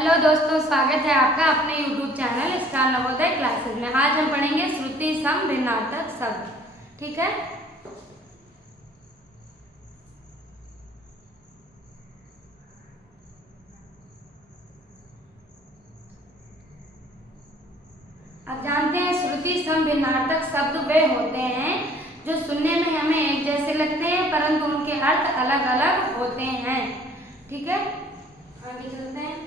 Hello दोस्तों, स्वागत है आपका अपने YouTube channel star Navodaya classes में। आज हम पढ़ेंगे श्रुति सम भिन्नार्थक शब्द। ठीक है, अब जानते हैं श्रुति सम भिन्नार्थक शब्द वे होते हैं जो सुनने में हमें एक जैसे लगते हैं परंतु उनके अर्थ अलग अलग होते हैं। ठीक है, आगे चलते हैं।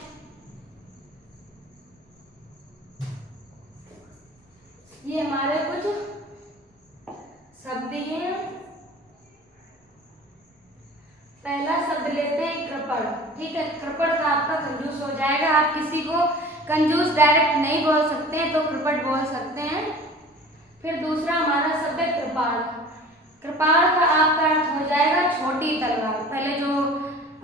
ये हमारे कुछ शब्द हैं। पहला शब्द लेते हैं कृपण। ठीक है, कृपण का आपका कंजूस हो जाएगा। आप किसी को कंजूस डायरेक्ट नहीं बोल सकते हैं तो कृपण बोल सकते हैं। फिर दूसरा हमारा शब्द है कृपाण। कृपाण का आपका अर्थ हो जाएगा छोटी तलवार। पहले जो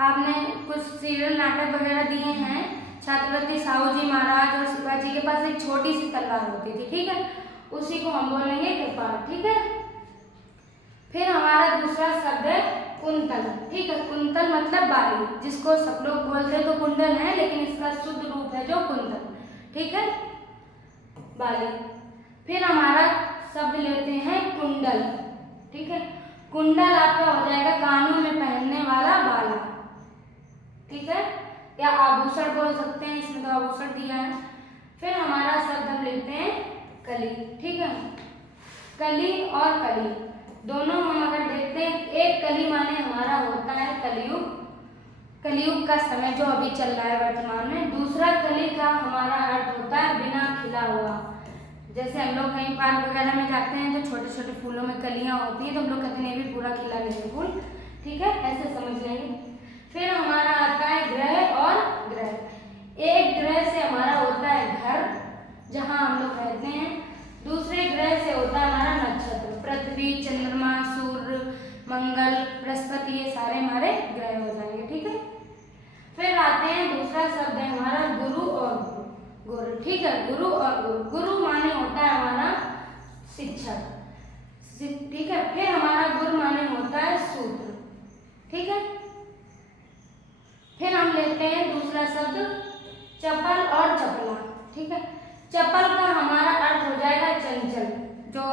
आपने कुछ सीरियल नाटक वगैरह दिए हैं, छत्रपति साहू जी महाराज और शिवाजी के पास एक छोटी सी तलवार होती थी। ठीक है, उसी को हम बोलेंगे कृपाण। ठीक है, फिर हमारा दूसरा शब्द है कुंतल। ठीक है, कुंतल मतलब बाली, जिसको सब लोग बोलते हैं तो कुंडल है, लेकिन इसका शुद्ध रूप है जो कुंतल। ठीक है, बाली। फिर हमारा शब्द लेते हैं कुंडल। ठीक है, कुंडल आपका हो जाएगा कानों में पहनने वाला बाला। ठीक है, या आभूषण बोल सकते हैं, इसमें तो आभूषण दिया है। फिर हमारा शब्द हम लेते हैं कली। ठीक है, कली और कली दोनों हम अगर देखते हैं, एक कली माने हमारा होता है कलयुग, कलयुग का समय जो अभी चल रहा है वर्तमान में। दूसरा कली का हमारा अर्थ होता है बिना खिला हुआ। जैसे हम लोग कहीं पार्क वगैरह में जाते हैं तो छोटे छोटे फूलों में कलियां होती हैं, तो हम लोग कहते हैं भी पूरा खिला नहीं है फूल। ठीक है, ऐसे समझ लेंगे। फिर हमारा आता है ग्रह और ग्रह। एक ग्रह से हमारा होता है घर, जहाँ हम लोग रहते हैं। दूसरे ग्रह से होता है हमारा नक्षत्र, पृथ्वी, चंद्रमा, सूर्य, मंगल, बृहस्पति, ये सारे हमारे ग्रह हो जाएंगे। ठीक है, फिर आते हैं दूसरा शब्द है हमारा गुरु और गुरु। ठीक है, गुरु और गुरु। गुरु माने होता है हमारा शिक्षक। ठीक है, फिर हमारा गुरु माने होता है सूत्र। ठीक है, फिर हम लेते हैं दूसरा शब्द चपल और चपला। ठीक है, चपल का हमारा अर्थ हो जाएगा चंचल, जो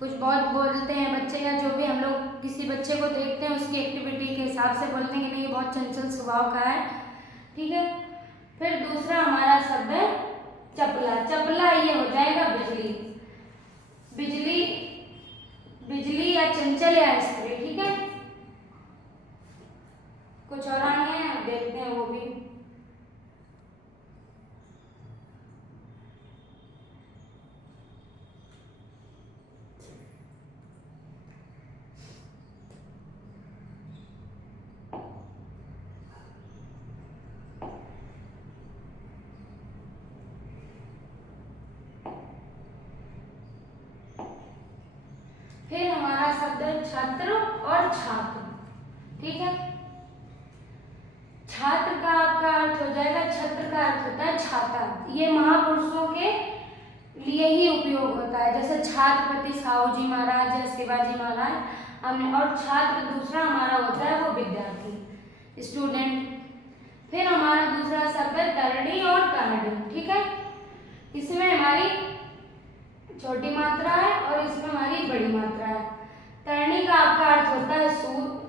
कुछ बहुत बोलते हैं बच्चे, या जो भी हम लोग किसी बच्चे को देखते हैं उसकी एक्टिविटी के हिसाब से बोलते हैं कि नहीं ये बहुत चंचल स्वभाव का है। ठीक है, फिर दूसरा हमारा शब्द है चपला। चपला ये हो जाएगा बिजली। बिजली, बिजली या चंचल या स्त्री। ठीक है, कुछ और आगे हैं, अब देखते हैं वो भी। फिर हमारा शब्द है छात्र और छात्र। ठीक है, छात्र का आपका अर्थ हो जाएगा, छत्र का अर्थ होता है छाता। ये महापुरुषों के लिए ही उपयोग होता है, जैसे छत्रपति साहू जी महाराज या शिवाजी महाराज हमने। और छात्र दूसरा हमारा होता है वो विद्यार्थी, स्टूडेंट। फिर हमारा दूसरा शब्द है तरणी और तरणी। ठीक है, इसमें हमारी छोटी मात्रा है और इसमें हमारी बड़ी मात्रा है। तरणी का आपका अर्थ होता है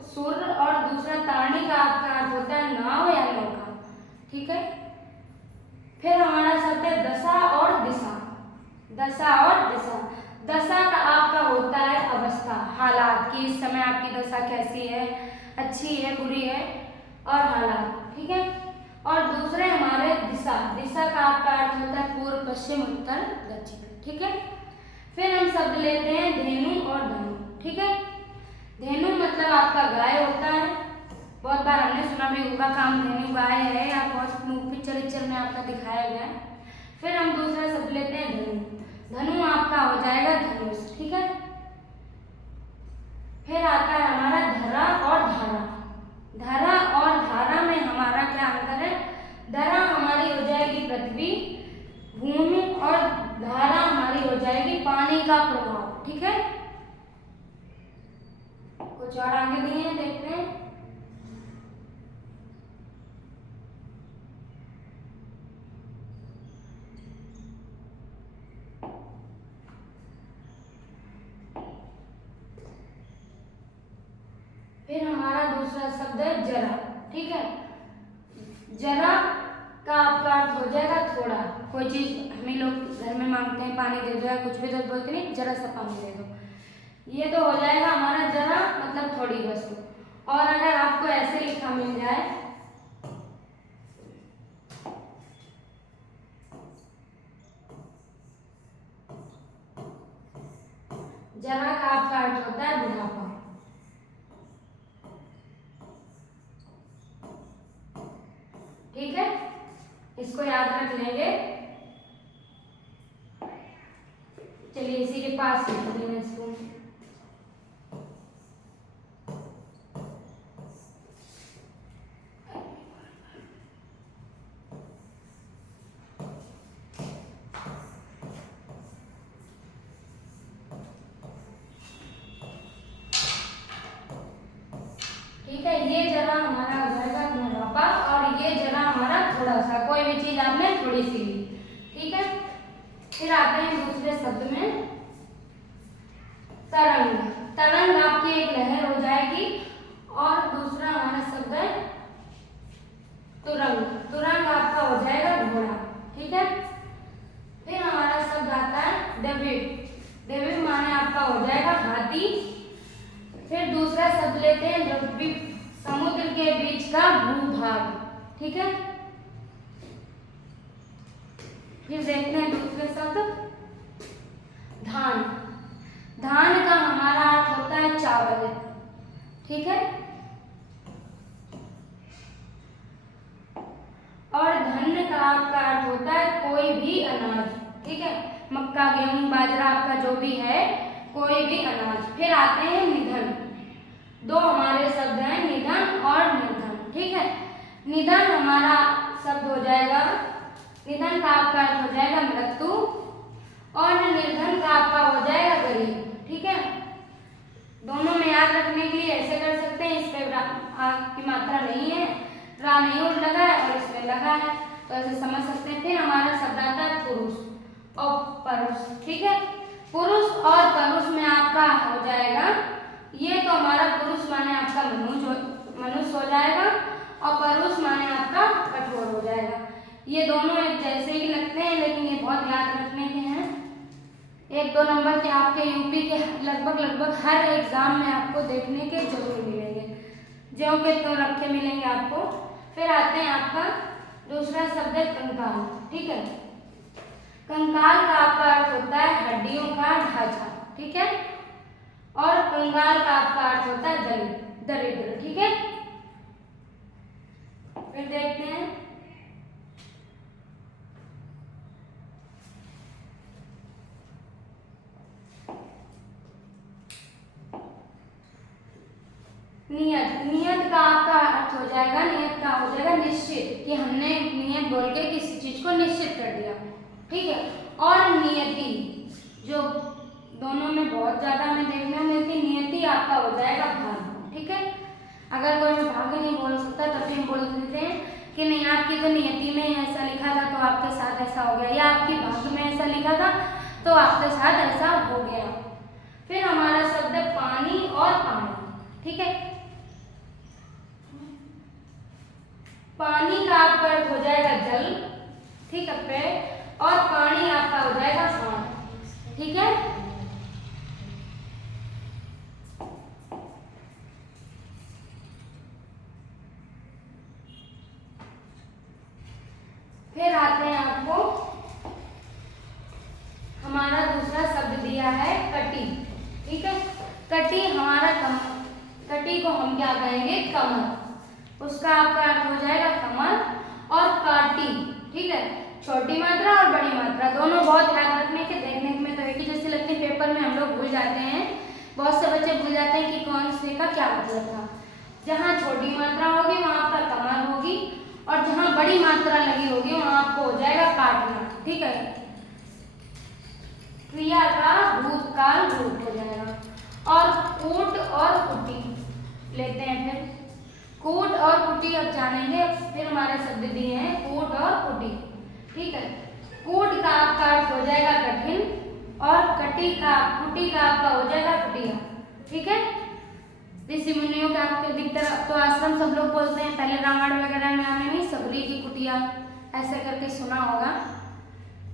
सूर्य और दूसरा तरणी का आपका अर्थ होता है नाव या नौका। ठीक है, फिर हमारा शब्द है दशा और दिशा। दशा और दिशा। दशा का आपका होता है अवस्था, हालात, कि इस समय आपकी दशा कैसी है, अच्छी है, बुरी है, और हालात। ठीक है, और दूसरे हमारे दिशा। दिशा का आपका अर्थ होता है पूर्व, पश्चिम, उत्तर, दक्षिण। ठीक है, फिर हम शब्द लेते हैं धेनु और धनु। ठीक है, धेनु मतलब आपका गाय होता है। बहुत बार हमने सुना भी होगा काम धेनु गाय है, या बहुत पिक्चर में आपका दिखाया गया है। फिर हम दूसरा शब्द लेते हैं धनु। धनु आपका हो जाएगा धनुष। ठीक है, फिर आता है हमारा धरा और धारा। धरा और धारा में हमारा क्या अंतर है? धरा हमारी हो जाएगी पृथ्वी, भूमि, और धारा हमारी हो जाएगी पानी का प्रभाव। ठीक है, कुछ और आगे दिए हैं, देखते हैं। हमारा दूसरा शब्द है जरा। ठीक है, जरा का आपका अर्थ हो जाएगा थोड़ा। कोई चीज हमें लोग घर में मांगते हैं, पानी दे दो या कुछ भी, तो बोलते नहीं जरा सा पानी दे दो, ये तो हो जाएगा हमारा जरा मतलब थोड़ी वस्तु। और अगर आपको ऐसे लिखा मिल जाए, जरा का आपका अर्थ होता है बुढ़ापा। ठीक है, इसको याद रख लेंगे। चलिए इसी के पास मैं इसको ठीक है, ये जरा हमारा हो जाएगा बुढ़ापा और ये जरा हमारा थोड़ा सा, कोई भी चीज आपने थोड़ी सी ली। ठीक है, फिर आते हैं दूसरे शब्द में तरंग। तरंग आपकी एक लहर हो जाएगी। और दूसरा हमारा शब्द है तुरंग। तुरंग आपका हो जाएगा घोड़ा। ठीक है, फिर हमारा शब्द आता है डेविड। डेविड माने आपका हो जाएगा हाथी। फिर दूसरा शब्द लेते हैं द्वीप, समुद्र के बीच का भूभाग। ठीक है, फिर देखते हैं दूसरे शब्द धान। धान का हमारा अर्थ होता है चावल। ठीक है, और धन का आपका अर्थ होता है कोई भी अनाज। ठीक है, मक्का, गेहूं, बाजरा आपका जो भी है, कोई भी अनाज। फिर आते हैं निधन। दो हमारे शब्द हैं निधन और निर्धन। ठीक है, निधन हमारा शब्द हो जाएगा, निधन का आपका अर्थ हो जाएगा मृत्यु और निर्धन का आपका हो जाएगा गरीब। ठीक है, दोनों में याद रखने के लिए ऐसे कर सकते हैं, इस पे की मात्रा नहीं है, रा नहीं और लगा है और इसमें लगा है, तो ऐसे समझ सकते हैं। फिर हमारा शब्द आता है पुरुष और परुष। ठीक है, पुरुष और परुष में आपका हो जाएगा, ये तो हमारा पुरुष माने आपका मनुष्य हो जाएगा और परुष माने आपका कठोर हो जाएगा। ये दोनों एक जैसे ही लगते हैं, लेकिन ये बहुत याद रखने के हैं। 1-2 नंबर के आपके यूपी के लगभग हर एग्जाम में आपको देखने के जरूर मिलेंगे, जो के तो रखे मिलेंगे आपको। फिर आते हैं आपका दूसरा शब्द है कंकाल। ठीक है, कंकाल का आपका अर्थ होता है हड्डियों का ढांचा। ठीक है, और कंगाल का आपका अर्थ होता है दरिद्र। ठीक है, फिर देखते हैं नियत। नियत का आपका अर्थ हो जाएगा, नियत का हो जाएगा निश्चित, कि हमने नियत बोल के किसी चीज को निश्चित कर दिया। ठीक है, और नियति, जो दोनों में बहुत ज्यादा हमें देखने को मिलती, नियति आपका हो जाएगा भाग्य। ठीक है, अगर कोई में भाग्य नहीं बोल सकता तब भी हम बोल देते हैं कि नहीं आपकी तो नियति में ऐसा लिखा था तो आपके साथ ऐसा हो गया, या आपकी भाग्य में ऐसा लिखा था तो आपके साथ ऐसा हो गया। फिर हमारा शब्द है पानी और पानी। ठीक है, पानी का आपका अर्थ हो जाएगा जल। ठीक है, पेड़, और पानी आपका हो जाएगा सांड। ठीक है, फिर आते हैं आपको हमारा दूसरा शब्द दिया है कटी। ठीक है, कटी हमारा कटी को हम क्या कहेंगे कमर, उसका आपका अर्थ हो जाएगा कमर और काटी। ठीक है, छोटी मात्रा और बड़ी मात्रा दोनों बहुत याद रखने के, देखने में तो एक ही जैसे लगते हैं, पेपर में हम लोग भूल जाते हैं, बहुत से बच्चे भूल जाते हैं कि कौन से का क्या मतलब था। जहाँ छोटी मात्रा होगी वहाँ पर कमर होगी और जहाँ बड़ी मात्रा लगी होगी वहाँ आपको हो जाएगा काटना। ठीक है, क्रिया का भूतकाल रूप हो जाएगा। और कूट और कुटी लेते हैं। फिर कूट और कुटी अब जानेंगे। फिर हमारे शब्द दिए हैं कूट और कुटी। ठीक है, कूट का आपका अर्थ हो जाएगा कठिन और कुटी का आपका हो जाएगा कुटिया। ठीक है, ऋषि मुनियों के आपके अधिकतर तो आश्रम सब लोग बोलते हैं, पहले रामायण वगैरह में आपने नहीं सबरी की कुटिया ऐसे करके सुना होगा।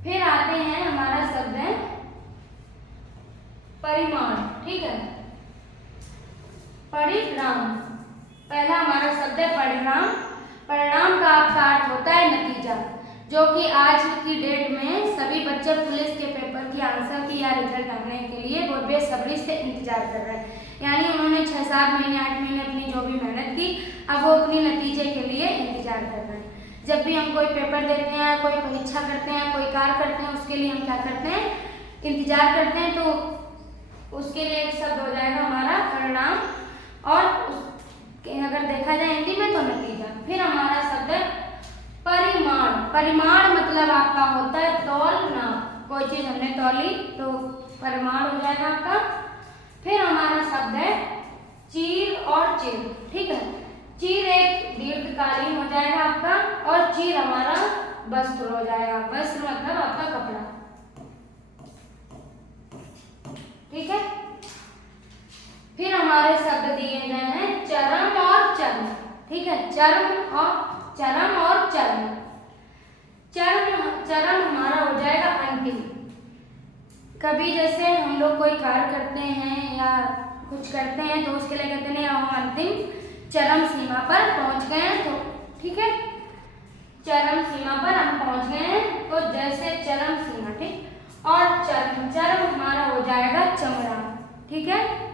फिर आते हैं हमारा शब्द है परिमाण, ठीक है, परिणाम। पहला हमारा शब्द है परिणाम। परिणाम का आपका अर्थ होता है नतीजा, जो कि आज की डेट में सभी बच्चे पुलिस के पेपर की आंसर की या रिजल्ट आने के लिए वो बेसब्री से इंतजार कर रहे हैं। यानी उन्होंने 6-7 महीने 8 महीने अपनी जो भी मेहनत की, अब वो अपनी नतीजे के लिए इंतजार कर रहे हैं। जब भी हम कोई पेपर देते हैं, कोई परीक्षा करते हैं, कोई कार्य करते हैं, उसके लिए हम क्या करते हैं, इंतजार करते हैं। तो उसके लिए एक शब्द हो जाएगा हमारा परिणाम, और अगर देखा जाए हिंदी में तो नतीजा। फिर हमारा शब्द है परिमाण। परिमाण मतलब आपका होता है तौलना, कोई चीज हमने तौली तो परिमाण हो जाएगा आपका। फिर हमारा शब्द है चीर और चिर, ठीक है। चीर एक दीर्घकालीन हो जाएगा आपका, और चीर हमारा वस्त्र हो जाएगा। वस्त्र मतलब आपका कपड़ा, ठीक है। फिर हमारे शब्द दिए गए हैं चरम और चर्म, ठीक है, चरम और चर्म। चरम हमारा हो जाएगा अंतिम। कभी जैसे हम लोग कोई कार्य करते हैं या कुछ करते हैं तो उसके लिए कहते हैं हम अंतिम चरम सीमा पर पहुंच गए हैं, तो ठीक है, चरम सीमा पर हम पहुंच गए हैं, तो जैसे चरम सीमा, ठीक। और चर्म हमारा हो जाएगा चमड़ा, ठीक है।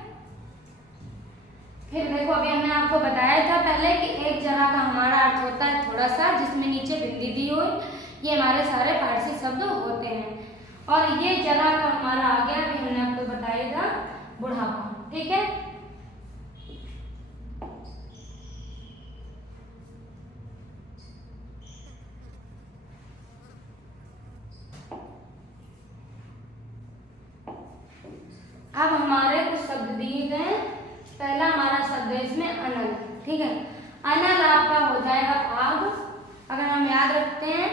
फिर देखो अभी हमने आपको बताया था पहले कि एक जरा का हमारा अर्थ होता है थोड़ा सा, जिसमें नीचे बिंदी दी हो। ये हमारे सारे फारसी शब्द होते हैं। और ये जरा का हमारा आ गया, अभी हमने आपको बताया था बुढ़ापा, ठीक है। अब हमारे कुछ शब्द दिए गए। पहला हमारा शब्द है इसमें अनल, ठीक है। अनल आपका हो जाएगा आग। अगर हम याद रखते हैं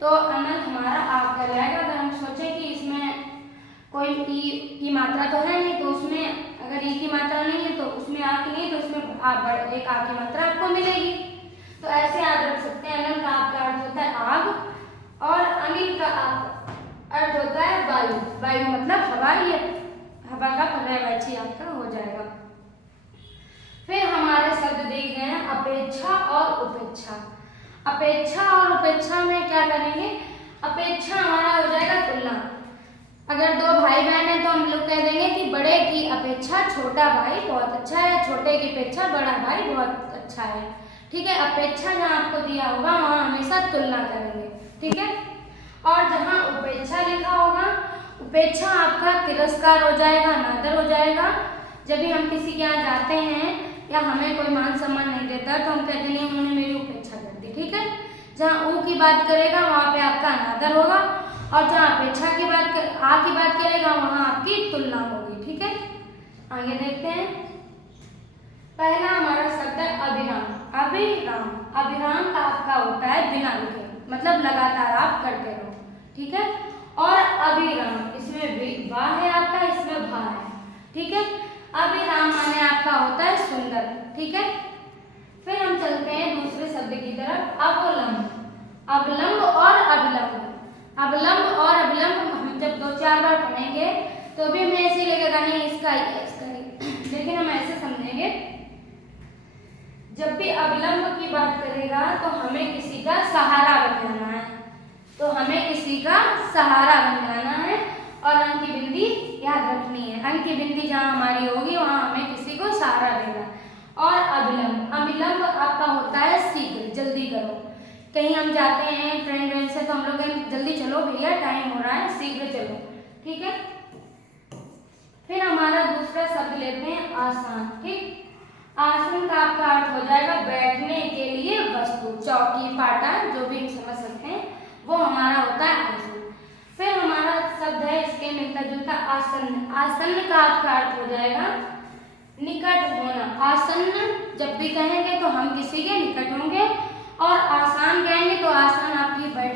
तो अनल हमारा आग का जाएगा। अगर हम सोचें कि इसमें कोई ई की मात्रा तो है नहीं, तो उसमें अगर ई की मात्रा नहीं है तो उसमें आ की नहीं, तो उसमें एक आ की मात्रा आपको मिलेगी। तो ऐसे याद रख सकते हैं। अनल का आपका अर्थ होता है आग, और अनिल का अर्थ होता है वायु। वायु मतलब हवा, ये हवा का पर्यायवाची आपका हो जाएगा। फिर हमारे शब्द दिए गए हैं अपेक्षा और उपेक्षा। अपेक्षा और उपेक्षा में क्या करेंगे, अपेक्षा हमारा हो जाएगा तुलना। अगर दो भाई बहन है तो हम लोग कह देंगे कि बड़े की अपेक्षा छोटा भाई बहुत अच्छा है, छोटे की अपेक्षा बड़ा भाई बहुत अच्छा है, ठीक है। अपेक्षा जहाँ आपको दिया होगा वहाँ हमेशा तुलना करेंगे, ठीक है। और जहाँ उपेक्षा लिखा होगा, उपेक्षा आपका तिरस्कार हो जाएगा, अनादर हो जाएगा। जब भी हम किसी के यहाँ जाते हैं या हमें कोई मान सम्मान नहीं देता तो हम कहते नहीं उन्होंने मेरी उपेक्षा कर दी, ठीक है। जहाँ ऊ की बात करेगा वहाँ पे आपका अनादर होगा, और जहाँ अपेक्षा की बात करेगा वहाँ आपकी तुलना होगी, ठीक है। आगे देखते हैं। पहला हमारा शब्द है अभिराम। अभिराम, अभिराम का आपका होता है बिना रुके, मतलब लगातार आप करते रहो, ठीक है। और अभिराम, इसमें वाह है आपका, इसमें भा है, ठीक है। अभिराम माने आपका होता है सुंदर, ठीक है। फिर हम चलते हैं दूसरे शब्द की तरफ, अवलंब। अवलंब और अभिलंब। अवलंब और अभिलंब हम जब 2-4 बार पढ़ेंगे तो भी हमें ऐसे लगेगा नहीं इसका ही, लेकिन हम ऐसे समझेंगे जब भी अवलंब की बात करेगा तो हमें किसी का सहारा बन जाना है, तो हमें किसी का सहारा बन जाना है। और अंक की बिंदी याद रखनी है, अंक की बिंदी जहाँ हमारी होगी वहाँ हमें किसी को सहारा देना। और अविलंब, अविलंब आपका होता है शीघ्र, जल्दी करो। कहीं हम जाते हैं फ्रेंड से तो हम लोग कहें जल्दी चलो भैया टाइम हो रहा है, शीघ्र चलो, ठीक है। फिर हमारा दूसरा शब्द लेते हैं आसन, ठीक। आसन का आपका अर्थ हो जाएगा बैठने के लिए वस्तु, चौकी पाटा जो भी समझ सकते हैं वो हमारा होता है आसन। फिर हमारा शब्द है इसके मिलता जुलता आसन्न। आसन्न का आपका अर्थ हो जाएगा निकट होना। आसन्न जब भी कहेंगे तो हम किसी के निकट होंगे, और आसान कहेंगे तो आसान आपकी बैठ